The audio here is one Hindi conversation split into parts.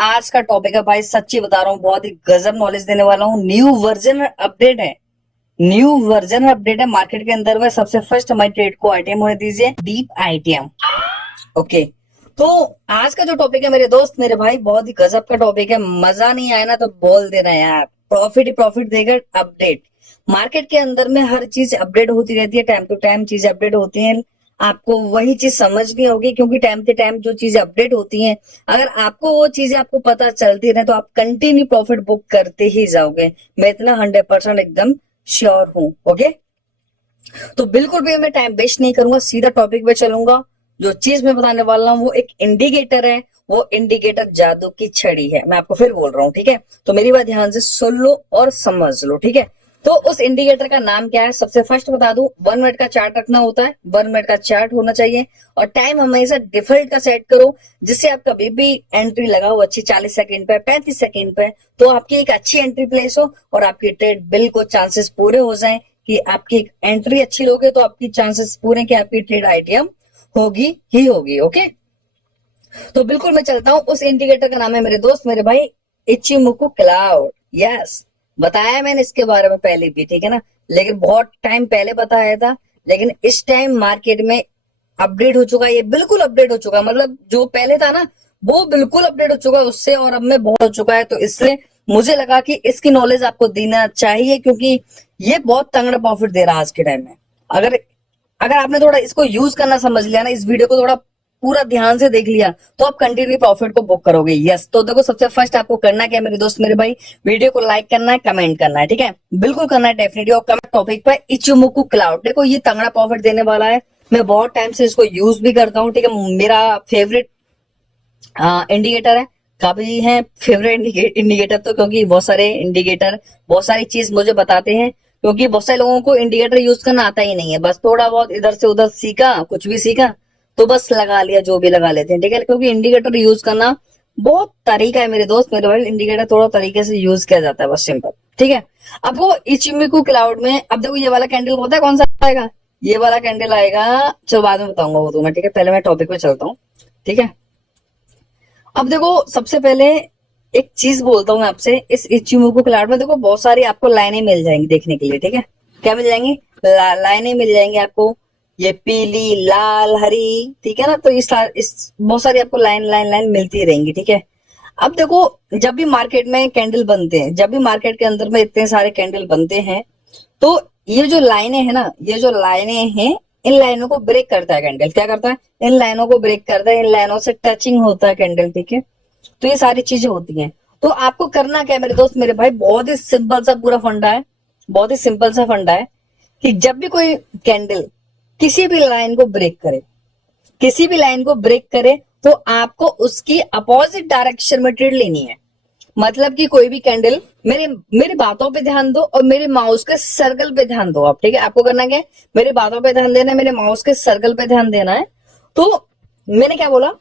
आज का टॉपिक है भाई, सच्ची बता रहा हूँ, बहुत ही गजब नॉलेज देने वाला हूँ। न्यू वर्जन अपडेट है, न्यू वर्जन अपडेट है मार्केट के अंदर में। सबसे फर्स्ट हमारे ट्रेड को आईटीएम होने दीजिए, डीप आईटीएम। ओके, तो आज का जो टॉपिक है मेरे दोस्त मेरे भाई, बहुत ही गजब का टॉपिक है। मजा नहीं आया ना तो बोल देना यार, प्रॉफिट ही प्रॉफिट देगा। अपडेट मार्केट के अंदर में हर चीज अपडेट होती रहती है, टाइम टू टाइम चीज अपडेट होती है। आपको वही चीज समझनी होगी, क्योंकि टाइम टू टाइम जो चीजें अपडेट होती हैं, अगर आपको वो चीजें आपको पता चलती रहे तो आप कंटिन्यू प्रॉफिट बुक करते ही जाओगे। मैं इतना 100% एकदम श्योर हूं। ओके, तो बिल्कुल भी मैं टाइम वेस्ट नहीं करूंगा, सीधा टॉपिक पे चलूंगा। जो चीज मैं बताने वाला हूँ वो एक इंडिकेटर है, वो इंडिकेटर जादू की छड़ी है। मैं आपको फिर बोल रहा हूँ, ठीक है? तो मेरी बात ध्यान से सुन लो और समझ लो, ठीक है? तो उस इंडिकेटर का नाम क्या है? सबसे फर्स्ट बता दूं, 1 मिनट का चार्ट रखना होता है, 1 मिनट का चार्ट होना चाहिए। और टाइम हमेशा डिफॉल्ट का सेट करो, जिससे आप कभी भी एंट्री लगाओ अच्छी 40 सेकंड पे, 35 सेकंड पे, तो आपकी एक अच्छी एंट्री प्लेस हो और आपकी ट्रेड बिल्कुल चांसेस पूरे हो जाए कि आपकी एंट्री अच्छी लोगे तो आपकी चांसेस पूरे कि आपकी ट्रेड आईटीएम होगी ही होगी। ओके, तो बिल्कुल मैं चलता हूं। उस इंडिकेटर का नाम है मेरे दोस्त मेरे भाई, इचिमोकू क्लाउड। यस, बताया मैंने इसके बारे में पहले भी, ठीक है ना? लेकिन बहुत टाइम पहले बताया था, लेकिन इस टाइम मार्केट में अपडेट हो चुका है, ये बिल्कुल अपडेट हो चुका है। मतलब जो पहले था ना वो बिल्कुल अपडेट हो चुका है उससे, और अब में बहुत हो चुका है। तो इसलिए मुझे लगा कि इसकी नॉलेज आपको देना चाहिए, क्योंकि ये बहुत तगड़ा प्रॉफिट दे रहा है आज के टाइम में। अगर अगर आपने थोड़ा इसको यूज करना समझ लिया ना, इस वीडियो को थोड़ा पूरा ध्यान से देख लिया, तो आप कंटिन्यू प्रॉफिट को बुक करोगे। यस, तो देखो सबसे फर्स्ट आपको करना क्या है मेरे दोस्त मेरे भाई, वीडियो को लाइक करना है, कमेंट करना है, ठीक है? बिल्कुल करना है डेफिनेटली। और कमेंट टॉपिक पर इचिमोकू क्लाउड, देखो ये तगड़ा प्रॉफिट देने वाला है। मैं बहुत टाइम से इसको यूज भी करता हूँ, ठीक है? मेरा फेवरेट इंडिकेटर है, काफी है फेवरेट इंडिकेटर तो, क्योंकि बहुत सारे इंडिकेटर बहुत सारी चीज मुझे बताते हैं। क्योंकि बहुत सारे लोगों को इंडिकेटर यूज करना आता ही नहीं है, बस थोड़ा बहुत इधर से उधर सीखा, कुछ भी सीखा तो बस लगा लिया, जो भी लगा लेते हैं, ठीक है? क्योंकि इंडिकेटर यूज करना बहुत तरीका है मेरे दोस्त मेरे भाई, इंडिकेटर थोड़ा तरीके से यूज किया जाता है, बस सिंपल, ठीक है? अब वो इचिमिकू क्लाउड में, अब देखो ये वाला कैंडल होता है, कौन सा आएगा? ये वाला कैंडल आएगा, चलो बाद में बताऊंगा वो तुम्हें, ठीक है? पहले मैं टॉपिक पे चलता हूँ, ठीक है? अब देखो सबसे पहले एक चीज बोलता हूँ मैं आपसे, इस इचिमोकू क्लाउड में देखो बहुत सारी आपको लाइनें मिल जाएंगी देखने के लिए, ठीक है? क्या मिल जाएंगी? लाइनें मिल जाएंगी आपको, ये पीली लाल हरी, ठीक है ना? तो इस बहुत सारी आपको लाइन लाइन लाइन मिलती रहेंगी, ठीक है? अब देखो, जब भी मार्केट में कैंडल बनते हैं, जब भी मार्केट के अंदर में इतने सारे कैंडल बनते हैं, तो ये जो लाइनें हैं ना, ये जो लाइनें हैं, इन लाइनों को ब्रेक करता है कैंडल। क्या करता है? इन लाइनों को ब्रेक करता है, इन लाइनों से टचिंग होता है कैंडल, ठीक है? तो ये सारी चीजें होती हैं। तो आपको करना क्या है मेरे दोस्त मेरे भाई, बहुत ही सिंपल सा पूरा फंडा है, बहुत ही सिंपल सा फंडा है कि जब भी कोई कैंडल किसी भी लाइन को ब्रेक करे, किसी भी लाइन को ब्रेक करे, तो आपको उसकी अपोजिट डायरेक्शन में ट्रेड लेनी है। मतलब कि कोई भी कैंडल, मेरे मेरी बातों पे ध्यान दो और मेरे माउस के सर्कल पे ध्यान दो आप, ठीक है? आपको करना क्या है? मेरी बातों पे ध्यान देना है, मेरे माउस के सर्कल पे ध्यान देना है। तो मैंने क्या बोला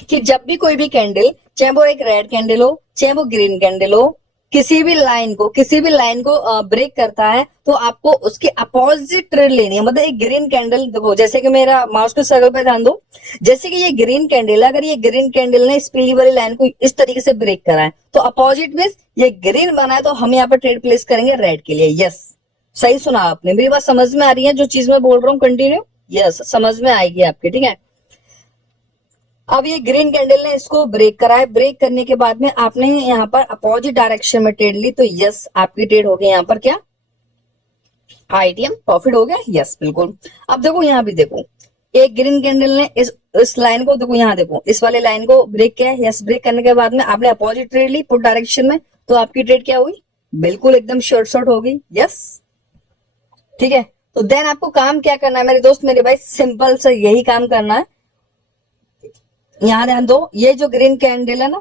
कि जब भी कोई भी कैंडल, चाहे वो एक रेड कैंडल हो चाहे वो ग्रीन कैंडल हो, किसी भी लाइन को ब्रेक करता है, तो आपको उसके अपोजिट ट्रेड लेनी है। मतलब एक ग्रीन कैंडल देखो, जैसे कि मेरा माउस के सर्कल पे ध्यान दो, जैसे कि ये ग्रीन कैंडल है, अगर ये ग्रीन कैंडल ने इस पीली वाली लाइन को इस तरीके से ब्रेक करा है, तो अपोजिट में ये ग्रीन बना है, तो हम यहाँ पर ट्रेड प्लेस करेंगे रेड के लिए। यस, सही सुना आपने, मेरी बात समझ में आ रही है? जो चीज मैं बोल रहा हूँ कंटिन्यू, यस, समझ में आएगी आपके, ठीक है? अब ये ग्रीन कैंडल ने इसको ब्रेक करा है, ब्रेक करने के बाद में आपने यहाँ पर अपोजिट डायरेक्शन में ट्रेड ली, तो यस, आपकी ट्रेड हो गई यहाँ पर क्या? आईटीएम प्रॉफिट हो गया। यस, बिल्कुल। अब देखो यहाँ भी देखो, एक ग्रीन कैंडल ने इस लाइन को देखो, यहाँ देखो, इस वाले लाइन को ब्रेक किया है। यस, ब्रेक करने के बाद में आपने अपोजिट ट्रेड ली पुट डायरेक्शन में, तो आपकी ट्रेड क्या हुई? बिल्कुल एकदम शॉर्ट हो गई। यस, ठीक है? तो देन आपको काम क्या करना है मेरे दोस्त मेरे भाई, सिंपल से यही काम करना है। यहाँ ध्यान दो, ये जो ग्रीन कैंडल है ना,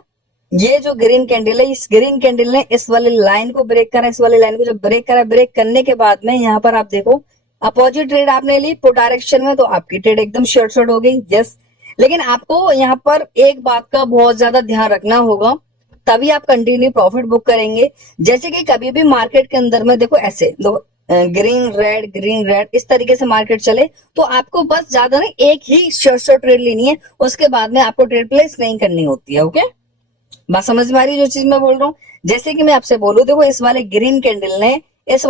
ये जो ग्रीन कैंडल है, इस ग्रीन कैंडल ने इस वाले लाइन को ब्रेक करा, इस वाले लाइन को जब ब्रेक करा, ब्रेक करने के बाद में यहाँ पर आप देखो अपोजिट ट्रेड आपने ली पुट डायरेक्शन में, तो आपकी ट्रेड एकदम शॉर्ट हो गई। यस, लेकिन आपको यहाँ पर एक बात का बहुत ज्यादा ध्यान रखना होगा, तभी आप कंटिन्यू प्रॉफिट बुक करेंगे। जैसे कि कभी भी मार्केट के अंदर में देखो ऐसे ग्रीन रेड इस तरीके से मार्केट चले, तो आपको बस ज्यादा नहीं एक ही शॉर्ट ट्रेड लेनी है, उसके बाद में आपको ट्रेड प्लेस नहीं करनी होती है। ओके, बात समझ में आ रही है जो चीज मैं बोल रहा हूँ? जैसे कि मैं आपसे बोलूं, देखो इस वाले ग्रीन कैंडल ने इस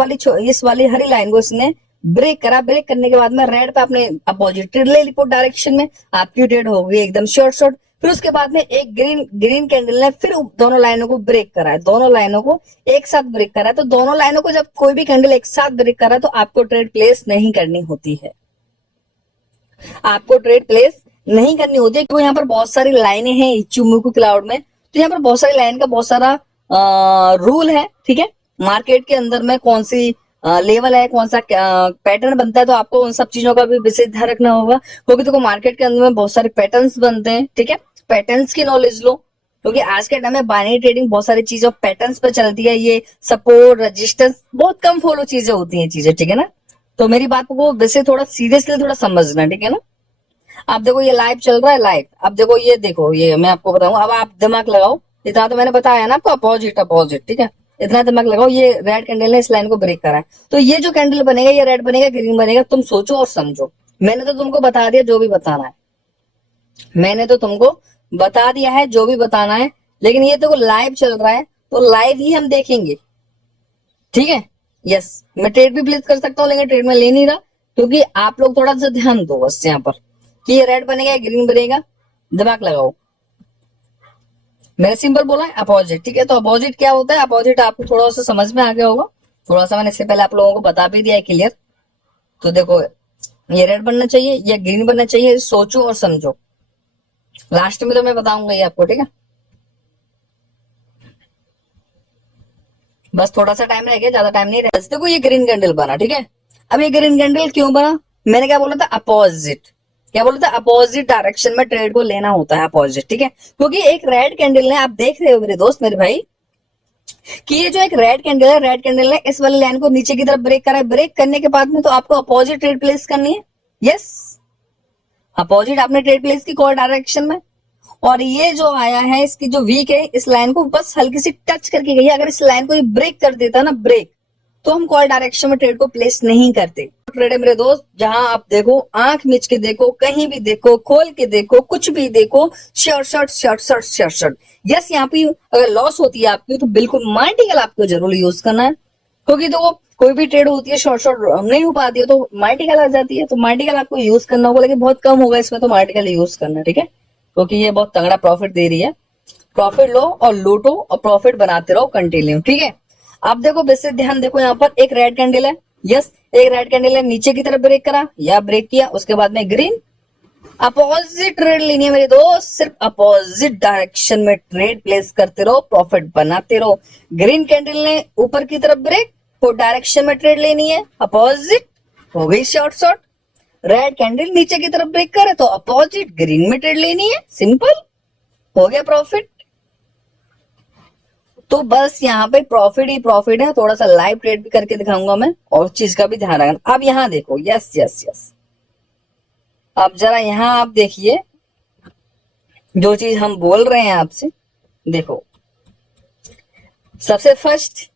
वाली हरी लाइन को इसने ब्रेक करा। ब्रेक करने के बाद में रेड पे आपने अपोजिट ट्रेड ले ली पुट डायरेक्शन में, आपकी ट्रेड हो गई एकदम शॉर्ट शॉर्ट। फिर उसके बाद में एक ग्रीन ग्रीन कैंडल ने फिर दोनों लाइनों को ब्रेक करा है, दोनों लाइनों को एक साथ ब्रेक करा है। तो दोनों लाइनों को जब कोई भी कैंडल एक साथ ब्रेक करा तो आपको ट्रेड प्लेस नहीं करनी होती है, आपको ट्रेड प्लेस नहीं करनी होती है, क्योंकि यहाँ पर बहुत सारी लाइनें हैं इचुमुकु क्लाउड में। तो यहाँ पर बहुत सारी लाइन का बहुत सारा रूल है, ठीक है। मार्केट के अंदर में कौन सी लेवल है, कौन सा पैटर्न बनता है, तो आपको उन सब चीजों का भी विशेष ध्यान रखना होगा, क्योंकि देखो मार्केट के अंदर में बहुत सारे पैटर्न्स बनते हैं, ठीक है। पैटर्न्स की नॉलेज लो, क्योंकि आज के टाइम में बाइनरी ट्रेडिंग बहुत सारी चीजों पैटर्न्स पे चलती है। ये सपोर्ट रेजिस्टेंस बहुत कम फॉलो चीजें होती हैं चीजें, ठीक है ना। तो मेरी बात को वैसे थोड़ा सीरियसली थोड़ा समझना, ठीक है ना। अब देखो ये लाइव चल रहा है, लाइव। अब देखो ये मैं आपको बताऊंगा, अब आप दिमाग लगाओ। इतना तो मैंने बताया ना आपको, अपोजिट अपोजिट, ठीक है। इतना दिमाग लगाओ, ये रेड कैंडल ने इस लाइन को ब्रेक करा है, तो ये जो कैंडल बनेगा ये रेड बनेगा ग्रीन बनेगा, तुम सोचो और समझो। मैंने तो तुमको बता दिया जो भी बताना है, मैंने तो तुमको बता दिया है जो भी बताना है, लेकिन ये देखो लाइव चल रहा है तो लाइव ही हम देखेंगे, ठीक है। यस, मैं ट्रेड भी प्लेस कर सकता हूँ, लेकिन ट्रेड में ले नहीं रहा, क्योंकि आप लोग थोड़ा सा ध्यान दो बस यहाँ पर कि ये रेड बनेगा या ग्रीन बनेगा, दिमाग लगाओ। मैंने सिंपल बोला है अपोजिट, ठीक है। तो अपोजिट क्या होता है, अपोजिट आपको थोड़ा सा समझ में आ गया होगा, थोड़ा सा मैंने इससे पहले आप लोगों को बता भी दिया है क्लियर। तो देखो ये रेड बनना चाहिए या ग्रीन बनना चाहिए, सोचो और समझो। लास्ट में तो मैं बताऊंगा ये आपको, ठीक है। बस थोड़ा सा टाइम रह गया, ज्यादा टाइम नहीं रह। देखो ये ग्रीन कैंडल बना, ठीक है। अब ये ग्रीन कैंडल क्यों बना, मैंने क्या बोला था, अपोजिट। क्या बोला था, अपोजिट डायरेक्शन में ट्रेड को लेना होता है, अपोजिट, ठीक है। क्योंकि एक रेड कैंडल ने, आप देख रहे हो मेरे दोस्त मेरे भाई, कि ये जो एक रेड कैंडल है, रेड कैंडल ने इस वाले लाइन को नीचे की तरफ ब्रेक करा है। ब्रेक करने के बाद में तो आपको अपोजिट ट्रेड प्लेस करनी है। यस, अपोजिट आपने ट्रेड प्लेस की कॉल डायरेक्शन में, और ये जो आया है इसकी जो वीक है, इस लाइन को बस हल्की सी टच करके गई है। अगर इस लाइन को ये ब्रेक कर देता ना, ब्रेक, तो हम कॉल डायरेक्शन में ट्रेड को प्लेस नहीं करते। ट्रेड है मेरे दोस्त, जहां आप देखो, आंख मिच के देखो, कहीं भी देखो, खोल के देखो, कुछ भी देखो, short short short short short short. Yes, यहाँ पे अगर लॉस होती है आपकी तो बिल्कुल मार्टिकल आपको जरूर यूज करना है, क्योंकि देखो कोई भी ट्रेड होती है शॉर्ट शॉर्ट नहीं हो पाती है तो मार्टिकल आ जाती है, तो मार्टिकल आपको यूज करना होगा, लेकिन बहुत कम होगा इसमें, तो मार्टिकल यूज करना, ठीक है। क्योंकि ये बहुत तगड़ा प्रॉफिट दे रही है। प्रॉफिट लो और लूटो और प्रॉफिट बनाते रहो कंटिन्यू, ठीक है। अब देखो वैसे ध्यान देखो, यहाँ पर एक रेड कैंडल है। यस, एक रेड कैंडल है, नीचे की तरफ ब्रेक करा या ब्रेक किया, उसके बाद में ग्रीन। अपोजिट ट्रेड लेनी है मेरे दोस्त, सिर्फ अपोजिट डायरेक्शन में ट्रेड प्लेस करते रहो, प्रॉफिट बनाते रहो। ग्रीन कैंडल ने ऊपर की तरफ ब्रेक, तो डायरेक्शन में ट्रेड लेनी है, अपोजिट हो गई शॉर्ट शॉर्ट। रेड कैंडल नीचे की तरफ ब्रेक करे तो अपोजिट ग्रीन में ट्रेड लेनी है, सिंपल, हो गया प्रॉफिट। तो बस यहाँ पे प्रॉफिट ही प्रॉफिट है। थोड़ा सा लाइव ट्रेड भी करके दिखाऊंगा मैं, और चीज का भी ध्यान रखना। अब यहाँ देखो, यस यस यस, अब जरा यहाँ आप देखिए जो चीज हम बोल रहे हैं आपसे। देखो सबसे फर्स्ट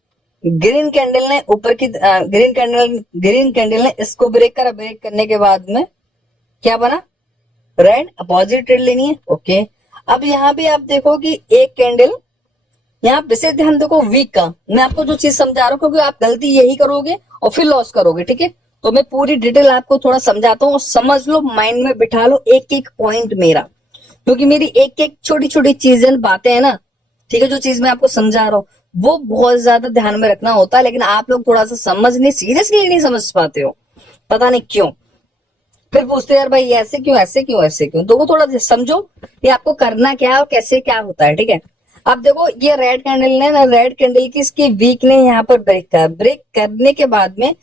ग्रीन कैंडल ने ऊपर की ग्रीन कैंडल ने इसको ब्रेक करा, ब्रेक करने के बाद में क्या बना, रेड, अपोजिट ट्रेड लेनी है, ओके। अब यहाँ पे आप देखो कि एक कैंडल, यहाँ विशेष ध्यान देखो वीक का, मैं आपको जो चीज समझा रहा हूँ, क्योंकि आप गलती यही करोगे और फिर लॉस करोगे, ठीक है। तो मैं पूरी डिटेल आपको थोड़ा समझाता हूँ और समझ लो, माइंड में बिठा लो एक एक पॉइंट मेरा, क्योंकि मेरी एक एक छोटी छोटी चीजें बातें है ना, ठीक है, जो चीज मैं आपको समझा रहा हूँ वो बहुत ज्यादा ध्यान में रखना होता है, लेकिन आप लोग थोड़ा सा समझने सीरियसली नहीं समझ पाते हो, पता नहीं क्यों। फिर पूछते यार भाई ऐसे क्यों ऐसे क्यों ऐसे क्यों, तो वो थोड़ा समझो कि आपको करना क्या है और कैसे क्या होता है, ठीक है। अब देखो ये रेड कैंडल ने ना, रेड कैंडल की इसकी वीक ने यहाँ पर ब्रेक किया, ब्रेक करने के बाद में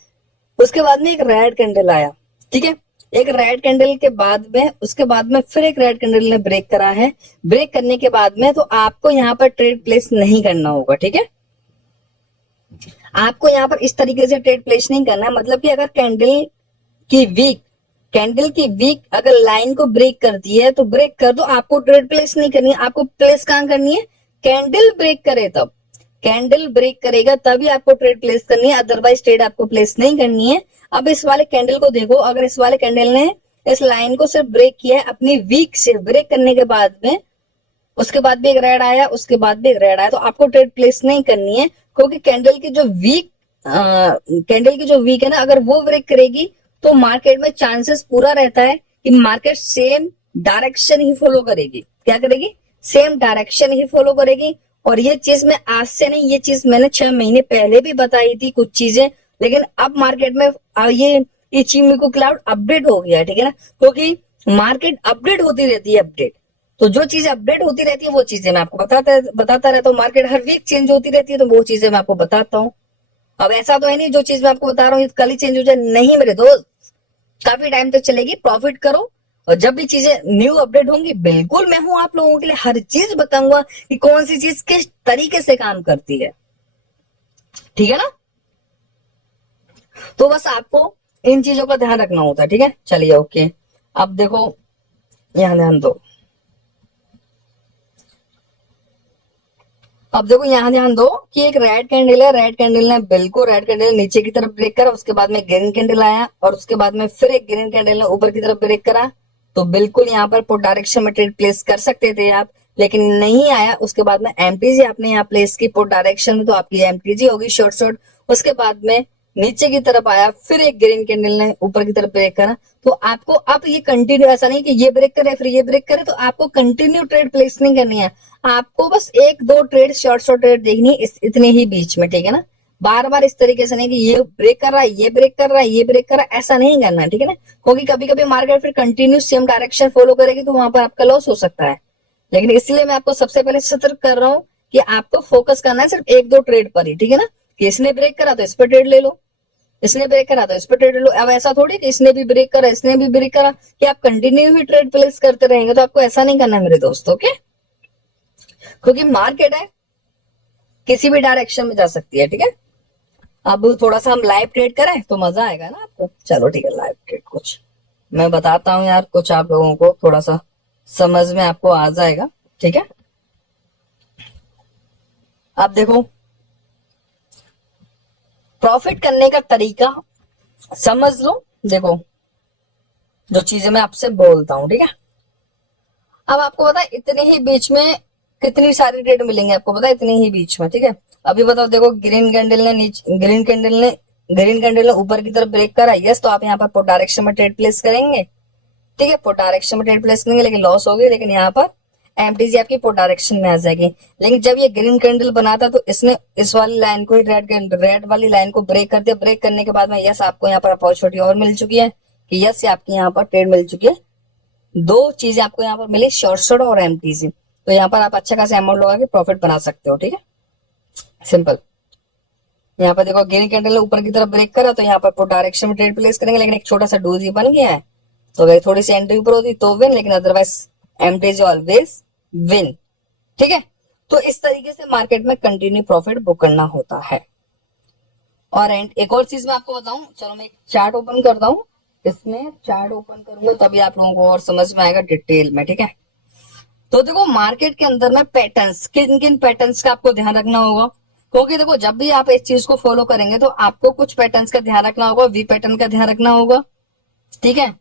उसके बाद में एक रेड कैंडल आया, ठीक है। एक रेड कैंडल के बाद में, उसके बाद में फिर एक रेड कैंडल ने ब्रेक करा है। ब्रेक करने के बाद में तो आपको यहाँ पर ट्रेड प्लेस नहीं करना होगा, ठीक है। आपको यहाँ पर इस तरीके से ट्रेड प्लेस नहीं करना है, मतलब कि अगर कैंडल की वीक अगर लाइन को ब्रेक करती है तो ब्रेक कर दो, आपको ट्रेड प्लेस नहीं करनी है। आपको प्लेस कहां करनी है, कैंडल ब्रेक करे तब, कैंडल ब्रेक करेगा तभी आपको ट्रेड प्लेस करनी है, अदरवाइज ट्रेड आपको प्लेस नहीं करनी है। अब इस वाले कैंडल को देखो, अगर इस वाले कैंडल ने इस लाइन को सिर्फ ब्रेक किया है अपनी वीक से, ब्रेक करने के बाद में उसके बाद भी एक रेड आया, उसके बाद भी एक रेड आया, तो आपको ट्रेड प्लेस नहीं करनी है, क्योंकि कैंडल की जो वीक है ना, अगर वो ब्रेक करेगी तो मार्केट में चांसेस पूरा रहता है कि मार्केट सेम डायरेक्शन ही फॉलो करेगी। क्या करेगी? सेम डायरेक्शन ही फॉलो करेगी। और ये चीज मैं आज से नहीं, ये चीज मैंने 6 महीने पहले भी बताई थी कुछ चीजें, लेकिन अब मार्केट में ये चीज मेरे को क्लाउड अपडेट हो गया है, ठीक है ना, क्योंकि मार्केट अपडेट होती रहती है, अपडेट। तो जो चीजें अपडेट होती रहती है वो चीजें मैं आपको बताता रहता हूँ। मार्केट हर वीक चेंज होती रहती है, तो वो चीजें मैं आपको बताता हूँ। अब ऐसा तो है नहीं जो चीज मैं आपको बता रहा हूँ कल ही चेंज हो जाए, नहीं मेरे दोस्त, काफी टाइम तक चलेगी। प्रॉफिट करो, और जब भी चीजें न्यू अपडेट होंगी, बिल्कुल मैं हूं आप लोगों के लिए, हर चीज बताऊंगा कि कौन सी चीज किस तरीके से काम करती है, ठीक है ना। तो बस आपको इन चीजों का ध्यान रखना होता है, ठीक है। चलिए ओके, अब देखो यहां ध्यान दो, अब देखो यहां ध्यान दो कि एक रेड कैंडल है, रेड कैंडल ने बिल्कुल रेड कैंडल नीचे की तरफ ब्रेक करा, उसके बाद में ग्रीन कैंडल आया, और उसके बाद में फिर एक ग्रीन कैंडल ने ऊपर की तरफ ब्रेक करा। तो बिल्कुल यहाँ पर पुट डायरेक्शन में ट्रेड प्लेस कर सकते थे आप, लेकिन नहीं आया। उसके बाद में एमटीजी आपने यहाँ प्लेस की पुट डायरेक्शन में, तो आपकी एमटीजी होगी शॉर्ट शॉर्ट। उसके बाद में नीचे की तरफ आया, फिर एक ग्रीन कैंडल ने ऊपर की तरफ ब्रेक करा। तो आपको अब ये कंटिन्यू, ऐसा नहीं कि ये ब्रेक करे फिर ये ब्रेक करे, तो आपको कंटिन्यू ट्रेड प्लेस नहीं करनी है, आपको बस एक दो ट्रेड शॉर्ट शॉर्ट ट्रेड देखनी है इतने ही बीच में, ठीक है ना। बार बार इस तरीके से नहीं कि ये ब्रेक कर रहा है, ये ब्रेक कर रहा है, ये ब्रेक कर रहा है, ऐसा नहीं करना है, ठीक है ना। क्योंकि कभी कभी मार्केट फिर कंटिन्यू सेम डायरेक्शन फॉलो करेगी, तो वहां पर आपका लॉस हो सकता है। लेकिन इसलिए मैं आपको सबसे पहले सतर्क कर रहा हूँ कि आपको फोकस करना है सिर्फ एक दो ट्रेड पर ही, ठीक है ना। कि इसने ब्रेक करा तो इस पर ट्रेड ले लो, इसने ब्रेक करा तो इस पर ट्रेड ले लो। अब ऐसा थोड़ी कि इसने भी ब्रेक करा इसने भी ब्रेक करा कि आप कंटिन्यू ही ट्रेड प्लेस करते रहेंगे, तो आपको ऐसा नहीं करना मेरे दोस्तों, ओके। क्योंकि मार्केट है, किसी भी डायरेक्शन में जा सकती है, ठीक है। अब थोड़ा सा हम लाइव ट्रेड करें तो मजा आएगा ना आपको। चलो ठीक है, लाइव ट्रेड कुछ मैं बताता हूँ यार, कुछ आप लोगों को थोड़ा सा समझ में आपको आ जाएगा, ठीक है। अब देखो, प्रॉफिट करने का तरीका समझ लो। देखो जो चीजें मैं आपसे बोलता हूँ, ठीक है। अब आपको पता है इतने ही बीच में कितनी सारी ट्रेड मिलेंगे, आपको पता है इतने ही बीच में, ठीक है। अभी बताओ, देखो ग्रीन कैंडल ने ऊपर की तरफ ब्रेक करा, यस, तो आप यहाँ पर पुट डायरेक्शन में ट्रेड प्लेस करेंगे, ठीक है। पुट डायरेक्शन में ट्रेड प्लेस करेंगे, लेकिन लॉस होगी, लेकिन यहाँ पर एमटीजी आपकी पुट डायरेक्शन में आ जाएगी। लेकिन जब ये ग्रीन कैंडल बनाता तो इसने इस वाली लाइन को, रेड वाली लाइन को ब्रेक कर दिया। ब्रेक करने के बाद में यस, आपको यहाँ पर अपॉर्चुनिटी और मिल चुकी है कि यस, आपकी यहाँ पर ट्रेड मिल चुकी है। दो चीजें आपको यहाँ पर मिली, शॉर्ट शॉर्ट और एमटीसी। तो यहाँ पर आप अच्छा खासा अमाउंट लगा के प्रॉफिट बना सकते हो, ठीक है, सिंपल। यहाँ पर देखो ग्रीन कैंडल ने ऊपर की तरफ ब्रेक करा, तो यहाँ पर पुट डायरेक्शन में ट्रेड प्लेस करेंगे, लेकिन एक छोटा सा डूज बन गया है, तो अगर थोड़ी सी एंट्री ऊपर होती तो विन, लेकिन अदरवाइज एमटीजी ऑलवेज विन, ठीक है। तो इस तरीके से मार्केट में कंटिन्यू प्रॉफिट बुक करना होता है। और एक और चीज मैं आपको बताऊं, चलो मैं एक चार्ट ओपन करता हूँ, इसमें चार्ट ओपन करूंगा तभी आप लोगों को और समझ में आएगा डिटेल में, ठीक है। तो देखो मार्केट के अंदर में पैटर्न्स, किन किन पैटर्न्स का आपको ध्यान रखना होगा, क्योंकि देखो जब भी आप इस चीज को फॉलो करेंगे तो आपको कुछ पैटर्न्स का ध्यान रखना होगा, वी पैटर्न का ध्यान रखना होगा, ठीक है।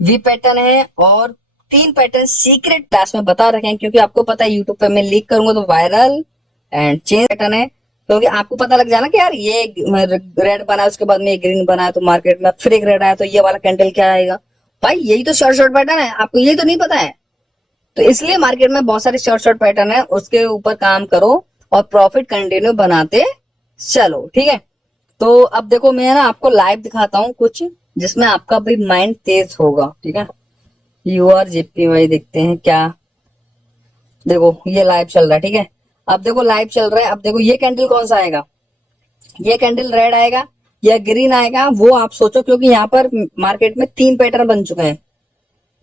वी पैटर्न है, और 3 पैटर्न सीक्रेट क्लास में बता रखे हैं, क्योंकि आपको पता है यूट्यूब पे मैं लीक करूंगा तो वायरल एंड चेंज पैटर्न है, क्योंकि आपको पता लग जाना कि यार ये रेड बना उसके बाद में ग्रीन बना, तो मार्केट में फिर एक रेड आया, तो ये वाला कैंडल क्या आएगा भाई, यही तो शॉर्ट शॉर्ट पैटर्न है, आपको यही तो नहीं पता है। तो इसलिए मार्केट में बहुत सारे शॉर्ट शॉर्ट पैटर्न है, उसके ऊपर काम करो और प्रॉफिट कंटिन्यू बनाते चलो, ठीक है। तो अब देखो मैं ना आपको लाइव दिखाता हूँ कुछ, जिसमें आपका भी माइंड तेज होगा, ठीक है। URJPY देखते हैं क्या, देखो ये लाइव चल रहा है, ठीक है। अब देखो लाइव चल रहा है, अब देखो ये कैंडल कौन सा आएगा, ये कैंडल रेड आएगा या ग्रीन आएगा, वो आप सोचो, क्योंकि यहाँ पर मार्केट में 3 पैटर्न बन चुके हैं,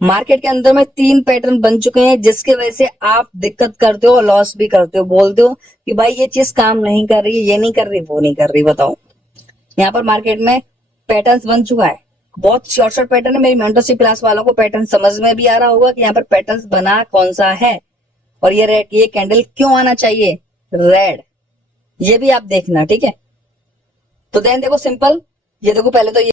मार्केट के अंदर में 3 पैटर्न बन चुके हैं, जिसकी वजह से आप दिक्कत करते हो, लॉस भी करते हो, बोलते हो कि भाई ये चीज काम नहीं कर रही, ये नहीं कर रही, वो नहीं कर रही। बताओ यहाँ पर मार्केट में पैटर्न्स बन चुका है, बहुत शॉर्ट शॉर्ट पैटर्न है। मेरी मेंटरशिप क्लास वालों को पैटर्न समझ में भी आ रहा होगा कि यहाँ पर पैटर्न्स बना कौन सा है, और ये रेड, ये कैंडल क्यों आना चाहिए रेड, ये भी आप देखना, ठीक है। तो देन देखो सिंपल, ये देखो पहले तो ये